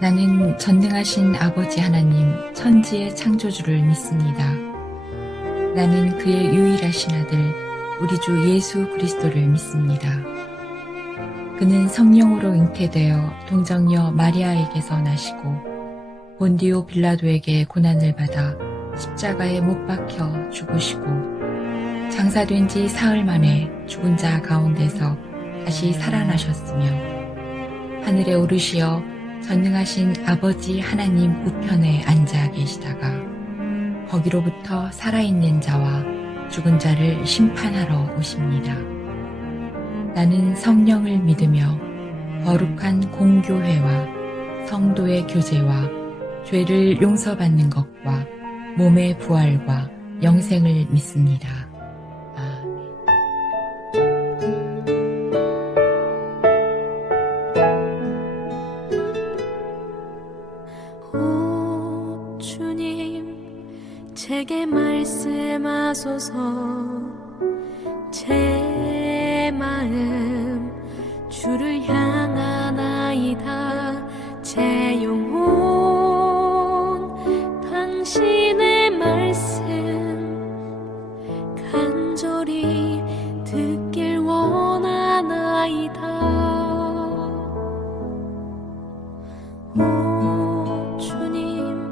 나는 전능하신 아버지 하나님 천지의 창조주를 믿습니다. 나는 그의 유일하신 아들 우리 주 예수 그리스도를 믿습니다. 그는 성령으로 잉태되어 동정녀 마리아에게서 나시고 본디오 빌라도에게 고난을 받아 십자가에 못 박혀 죽으시고 장사된 지 사흘 만에 죽은 자 가운데서 다시 살아나셨으며 하늘에 오르시어 전능하신 아버지 하나님 우편에 앉아 계시다가 거기로부터 살아있는 자와 죽은 자를 심판하러 오십니다. 나는 성령을 믿으며 거룩한 공교회와 성도의 교제와 죄를 용서받는 것과 몸의 부활과 영생을 믿습니다. 아멘. 오 주님, 제게 말씀하소서. 제 마음 주를 향하나이다. 제 영혼 당신의 말씀 간절히 듣길 원하나이다. 오 주님,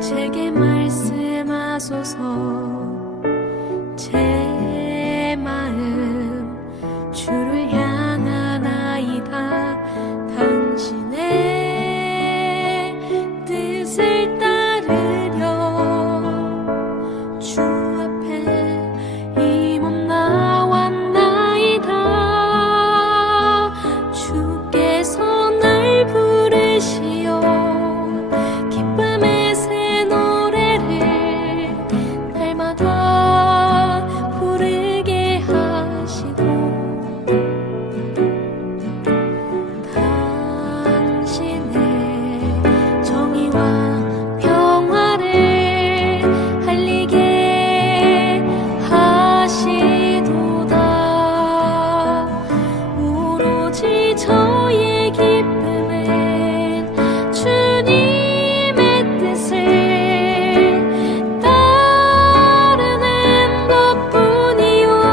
제게 말씀하소서. 제 마음 주를 향하나이다. 당신의 뜻을 따르려 주 앞에 이 몸 나왔나이다. 주께서 날 부르시어 기쁨의 새 노래를 날마다 부르게 하시고 당신의 정의와 평화를 알리게 하시도다. 오로지 저의 기쁨은 주님의 뜻을 따르는 것뿐이오니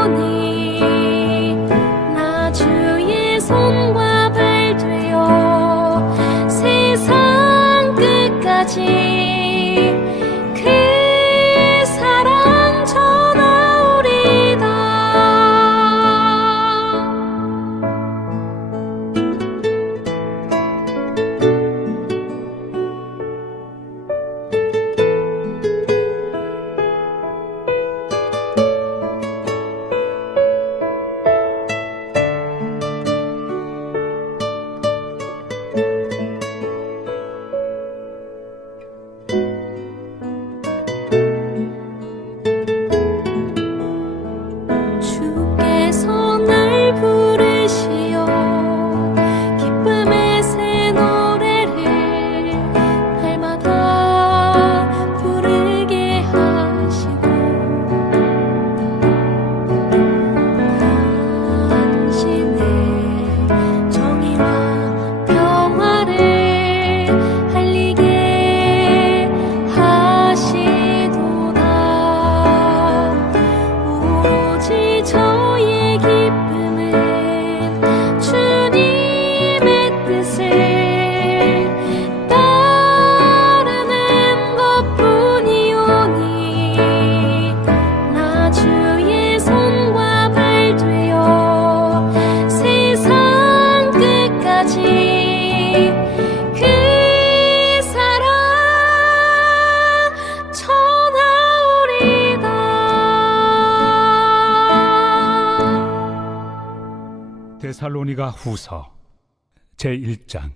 나 주의 손과 발 되어 세상 끝까지 그 사랑 전하오리다. 주께서 날 부르시어 기쁨의 새 노래를 날마다 부르게 하시고 당신의 정의와 평화를 알리게 하시도다. 오로지 저의 기쁨은 주님의 뜻을 따르는 것뿐이오니 나 주의 손과 발 되어 세상 끝까지 그 사랑 전하오리다. 데살로니가 후서 제1장.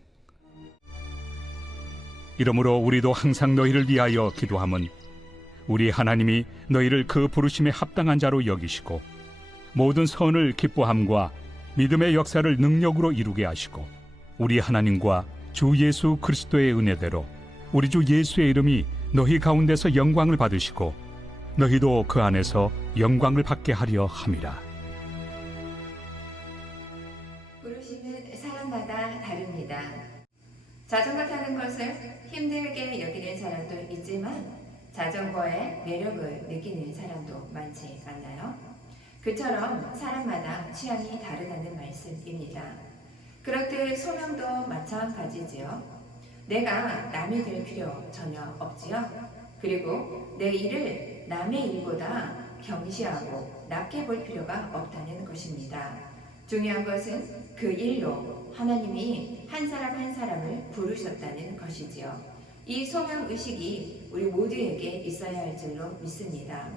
이러므로 우리도 항상 너희를 위하여 기도함은 우리 하나님이 너희를 그 부르심에 합당한 자로 여기시고 모든 선을 기뻐함과 믿음의 역사를 능력으로 이루게 하시고 우리 하나님과 주 예수 그리스도의 은혜대로 우리 주 예수의 이름이 너희 가운데서 영광을 받으시고 너희도 그 안에서 영광을 받게 하려 함이라. 부르심은 사람마다 다릅니다. 자전거 타는 있지만 자전거의 매력을 느끼는 사람도 많지 않나요? 그처럼 사람마다 취향이 다르다는 말씀입니다. 그렇듯 소명도 마찬가지지요. 내가 남이 될 필요 전혀 없지요. 그리고 내 일을 남의 일보다 경시하고 낮게 볼 필요가 없다는 것입니다. 중요한 것은 그 일로 하나님이 한 사람 한 사람을 부르셨다는 것이지요. 이 소명의식이 우리 모두에게 있어야 할 줄로 믿습니다.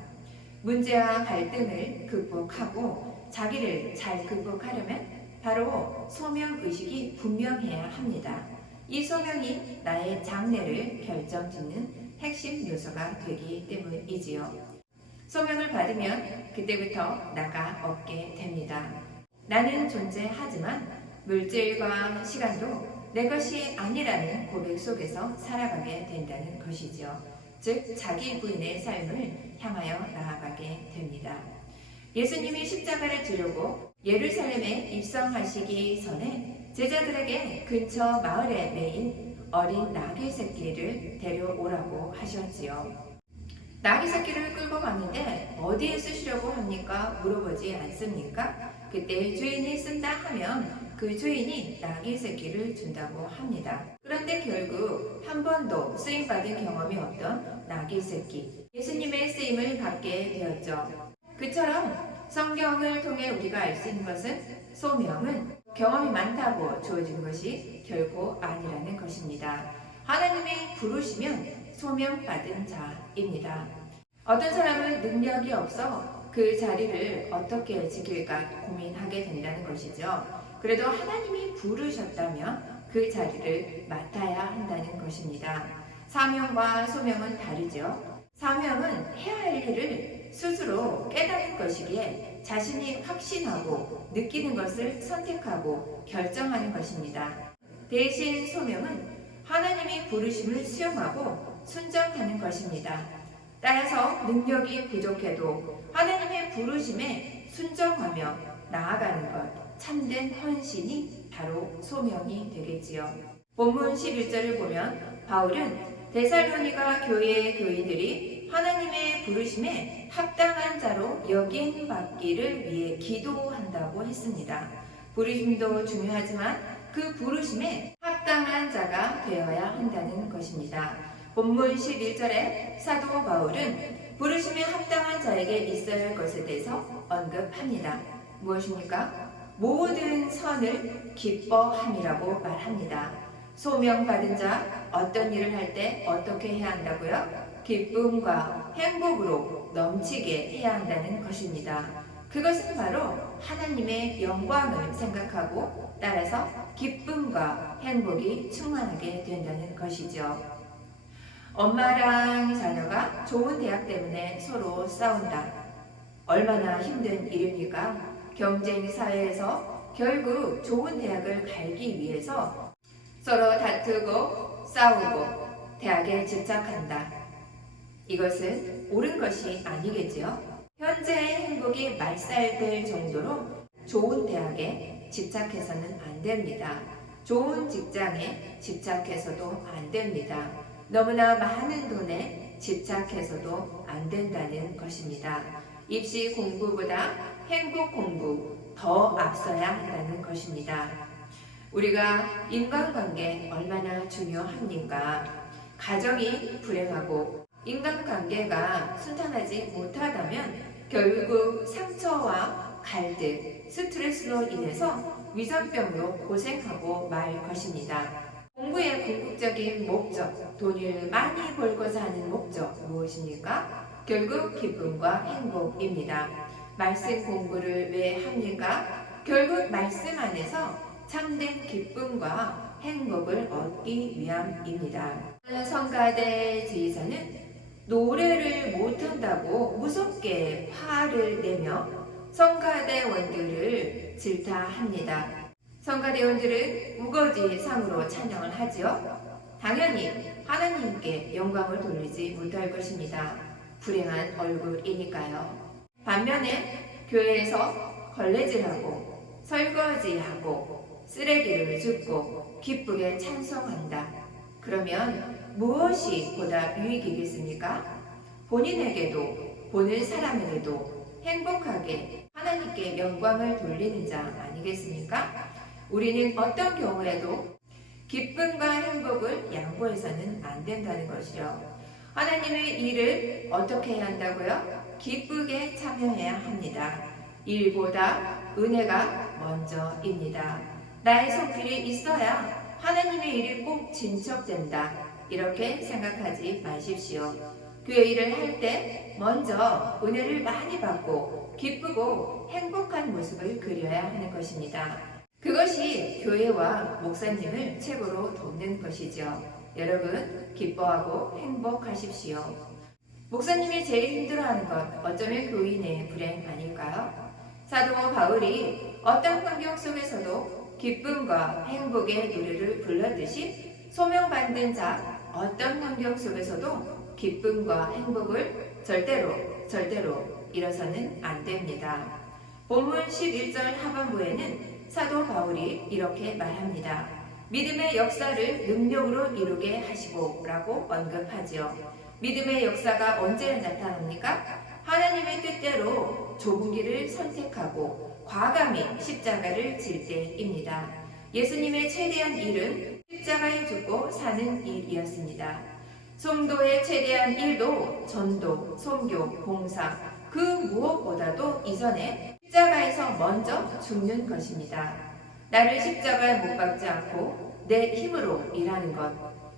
문제와 갈등을 극복하고 자기를 잘 극복하려면 바로 소명의식이 분명해야 합니다. 이 소명이 나의 장래를 결정짓는 핵심 요소가 되기 때문이지요. 소명을 받으면 그때부터 나가 없게 됩니다. 나는 존재하지만 물질과 시간도 내 것이 아니라는 고백 속에서 살아가게 된다는 것이죠. 즉 자기 부인의 삶을 향하여 나아가게 됩니다. 예수님이 십자가를 지르고 예루살렘에 입성하시기 전에 제자들에게 근처 마을에 매인 어린 나귀 새끼를 데려오라고 하셨지요. 나귀 새끼를 끌고 갔는데 어디에 쓰시려고 합니까? 물어보지 않습니까? 그때 주인이 쓴다 하면 그 주인이 나귀 새끼를 준다고 합니다. 그런데 결국 한 번도 쓰임받은 경험이 없던 나귀 새끼, 예수님의 쓰임을 받게 되었죠. 그처럼 성경을 통해 우리가 알 수 있는 것은 소명은 경험이 많다고 주어진 것이 결코 아니라는 것입니다. 하나님이 부르시면 소명받은 자입니다. 어떤 사람은 능력이 없어 그 자리를 어떻게 지킬까 고민하게 된다는 것이죠. 그래도 하나님이 부르셨다면 그 자리를 맡아야 한다는 것입니다. 사명과 소명은 다르죠. 사명은 해야 할 일을 스스로 깨닫는 것이기에 자신이 확신하고 느끼는 것을 선택하고 결정하는 것입니다. 대신 소명은 하나님이 부르심을 수용하고 순종하는 것입니다. 따라서 능력이 부족해도 하나님의 부르심에 순종하며 나아가는 것, 참된 헌신이 바로 소명이 되겠지요. 본문 11절을 보면 바울은 데살로니가 교회의 교인들이 하나님의 부르심에 합당한 자로 여김받기를 위해 기도한다고 했습니다. 부르심도 중요하지만 그 부르심에 합당한 자가 되어야 한다는 것입니다. 본문 11절에 사도 바울은 부르심에 합당한 자에게 있어야 할 것에 대해서 언급합니다. 무엇입니까? 모든 선을 기뻐함이라고 말합니다. 소명받은 자, 어떤 일을 할 때 어떻게 해야 한다고요? 기쁨과 행복으로 넘치게 해야 한다는 것입니다. 그것은 바로 하나님의 영광을 생각하고 따라서 기쁨과 행복이 충만하게 된다는 것이죠. 엄마랑 자녀가 좋은 대학 때문에 서로 싸운다. 얼마나 힘든 일입니까? 경쟁 사회에서 결국 좋은 대학을 갈기 위해서 서로 다투고 싸우고 대학에 집착한다. 이것은 옳은 것이 아니겠지요? 현재의 행복이 말살될 정도로 좋은 대학에 집착해서는 안 됩니다. 좋은 직장에 집착해서도 안 됩니다. 너무나 많은 돈에 집착해서도 안 된다는 것입니다. 입시 공부보다 행복 공부 더 앞서야 한다는 것입니다. 우리가 인간관계 얼마나 중요합니까? 가정이 불행하고 인간관계가 순탄하지 못하다면 결국 상처와 갈등, 스트레스로 인해서 위장병으로 고생하고 말 것입니다. 공부의 궁극적인 목적, 돈을 많이 벌고자 하는 목적 무엇입니까? 결국 기쁨과 행복입니다. 말씀 공부를 왜 합니까? 결국 말씀 안에서 참된 기쁨과 행복을 얻기 위함입니다. 성가대 지휘자는 노래를 못한다고 무섭게 화를 내며 성가대원들을 질타합니다. 성가대원들은 우거지 상으로 찬양을 하지요. 당연히 하나님께 영광을 돌리지 못할 것입니다. 불행한 얼굴이니까요. 반면에 교회에서 걸레질하고 설거지하고 쓰레기를 줍고 기쁘게 찬송한다. 그러면 무엇이 보다 유익이겠습니까? 본인에게도 보는 사람에게도 행복하게 하나님께 영광을 돌리는 자 아니겠습니까? 우리는 어떤 경우에도 기쁨과 행복을 양보해서는 안 된다는 것이요. 하나님의 일을 어떻게 해야 한다고요? 기쁘게 참여해야 합니다. 일보다 은혜가 먼저입니다. 나의 손길이 있어야 하나님의 일이 꼭 진척된다. 이렇게 생각하지 마십시오. 교회 일을 할 때 먼저 은혜를 많이 받고 기쁘고 행복한 모습을 그려야 하는 것입니다. 그것이 교회와 목사님을 최고로 돕는 것이죠. 여러분, 기뻐하고 행복하십시오. 목사님이 제일 힘들어하는 것, 어쩌면 교인의 불행 아닐까요? 사도 바울이 어떤 환경 속에서도 기쁨과 행복의 노래를 불렀듯이 소명받는 자, 어떤 환경 속에서도 기쁨과 행복을 절대로 잃어서는 안 됩니다. 본문 11절 하반부에는 사도 바울이 이렇게 말합니다. 믿음의 역사를 능력으로 이루게 하시고 라고 언급하지요. 믿음의 역사가 언제 나타납니까? 하나님의 뜻대로 좁은 길을 선택하고 과감히 십자가를 질 때입니다. 예수님의 최대한 일은 십자가에 죽고 사는 일이었습니다. 성도의 최대한 일도 전도, 선교, 봉사, 그 무엇보다도 이전에 십자가에서 먼저 죽는 것입니다. 나를 십자가에 못 박지 않고 내 힘으로 일하는 것,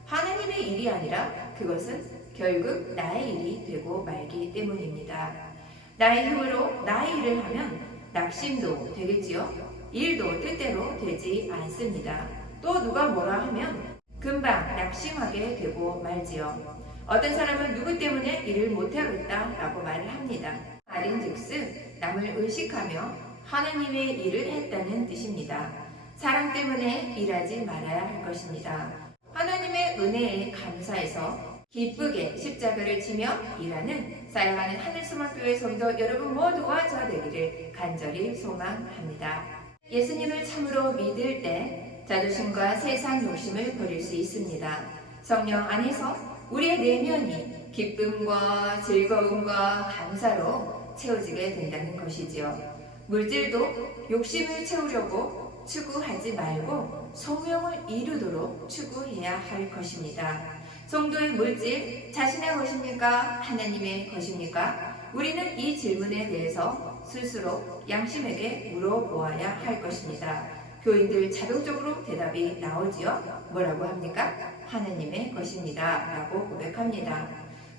하나님의 일이 아니라 그것은 결국 나의 일이 되고 말기 때문입니다. 나의 힘으로 나의 일을 하면 낙심도 되겠지요. 일도 뜻대로 되지 않습니다. 또 누가 뭐라 하면 금방 낙심하게 되고 말지요. 어떤 사람은 누구 때문에 일을 못하겠다라고 말을 합니다. 말인즉슨 남을 의식하며 하나님의 일을 했다는 뜻입니다. 사랑 때문에 일하지 말아야 할 것입니다. 하나님의 은혜에 감사해서 기쁘게 십자가를 지며 일하는 사랑하는 하늘소망교회 성도 여러분 모두가 저 되기를 간절히 소망합니다. 예수님을 참으로 믿을 때 자존심과 세상 욕심을 버릴 수 있습니다. 성령 안에서 우리의 내면이 기쁨과 즐거움과 감사로 채워지게 된다는 것이지요. 물질도 욕심을 채우려고 추구하지 말고 소명을 이루도록 추구해야 할 것입니다. 성도의 물질, 자신의 것입니까? 하나님의 것입니까? 우리는 이 질문에 대해서 스스로 양심에게 물어보아야 할 것입니다. 교인들 자동적으로 대답이 나오지요. 뭐라고 합니까? 하나님의 것입니다. 라고 고백합니다.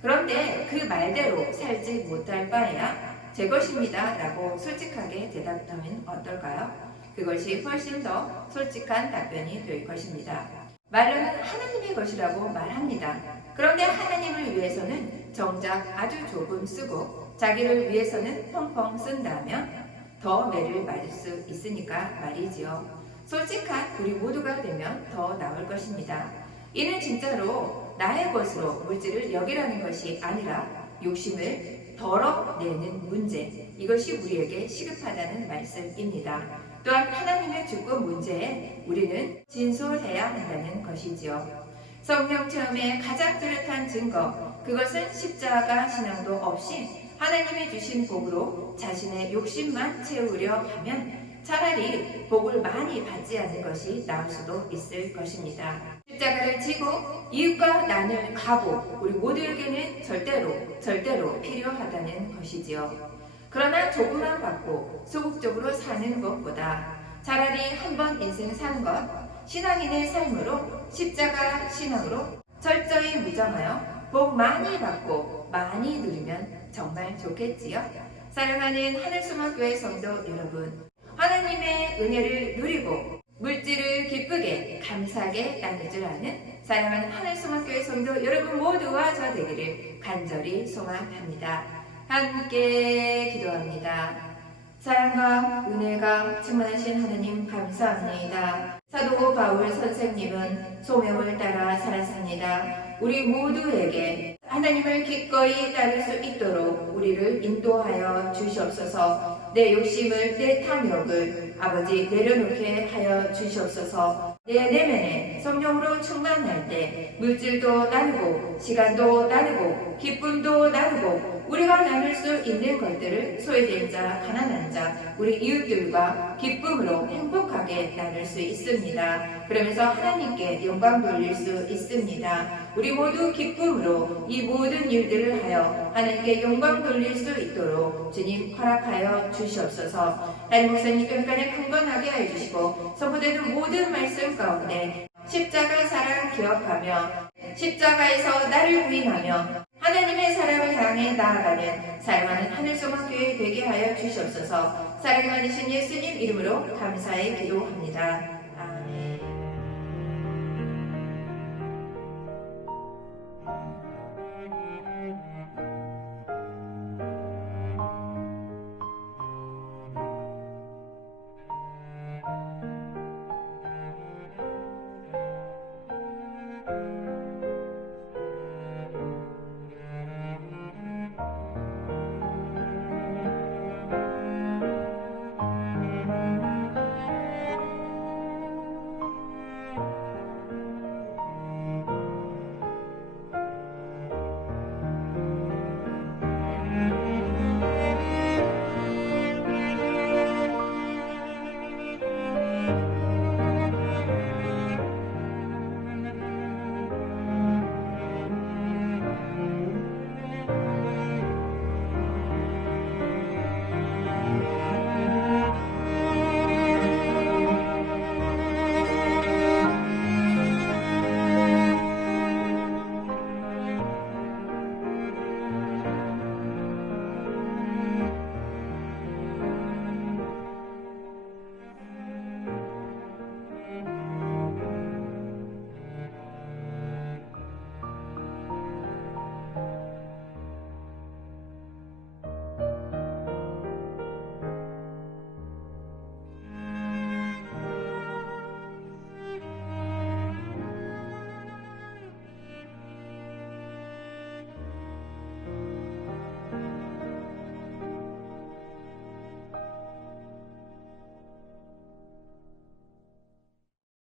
그런데 그 말대로 살지 못할 바에야 제 것입니다. 라고 솔직하게 대답하면 어떨까요? 그것이 훨씬 더 솔직한 답변이 될 것입니다. 말로는 하나님의 것이라고 말합니다. 그런데 하나님을 위해서는 정작 아주 조금 쓰고 자기를 위해서는 펑펑 쓴다면 더 매를 맞을 수 있으니까 말이지요. 솔직한 우리 모두가 되면 더 나을 것입니다. 이는 진짜로 나의 것으로 물질을 여기라는 것이 아니라 욕심을 덜어내는 문제, 이것이 우리에게 시급하다는 말씀입니다. 또한 하나님의 주권 문제에 우리는 진솔해야 한다는 것이지요. 성령 체험의 가장 뚜렷한 증거, 그것은 십자가 신앙도 없이 하나님이 주신 복으로 자신의 욕심만 채우려 하면 차라리 복을 많이 받지 않는 것이 나을 수도 있을 것입니다. 십자가를 지고 이웃과 나눌 각오, 우리 모두에게는 절대로 필요하다는 것이지요. 그러나 조금만 받고 소극적으로 사는 것보다 차라리 한 번 인생 사는 것, 신앙인의 삶으로 십자가 신앙으로 철저히 무장하여 복 많이 받고 많이 누리면 정말 좋겠지요. 사랑하는 하늘소망교회 성도 여러분, 하나님의 은혜를 누리고 물질을 기쁘게 감사하게 나눌 줄 아는 사랑하는 하늘소망교회 성도 여러분 모두와 저 되기를 간절히 소망합니다. 함께 기도합니다. 사랑과 은혜가 충만하신 하나님 감사합니다. 사도 바울 선생님은 소명을 따라 살았습니다. 우리 모두에게 하나님을 기꺼이 따를 수 있도록 우리를 인도하여 주시옵소서. 내 욕심을, 내 탐욕을 아버지 내려놓게 하여 주시옵소서. 내 내면에 성령으로 충만할 때 물질도 나누고 시간도 나누고 기쁨도 나누고 우리가 나눌 수 있는 것들을 소외된 자, 가난한 자, 우리 이웃들과 기쁨으로 행복하게 나눌 수 있습니다. 그러면서 하나님께 영광 돌릴 수 있습니다. 우리 모두 기쁨으로 이 모든 일들을 하여 하나님께 영광 돌릴 수 있도록 주님 허락하여 주시옵소서. 담임 목사님께 흑간에 강건하게 해주시고 선포되는 모든 말씀 가운데 십자가 사랑 기억하며 십자가에서 나를 부인하며 하나님의 사랑을 향해 나아가는 사랑하는 하늘소망교회 되게 하여 주시옵소서. 사랑이 많으신 예수님 이름으로 감사히 기도합니다.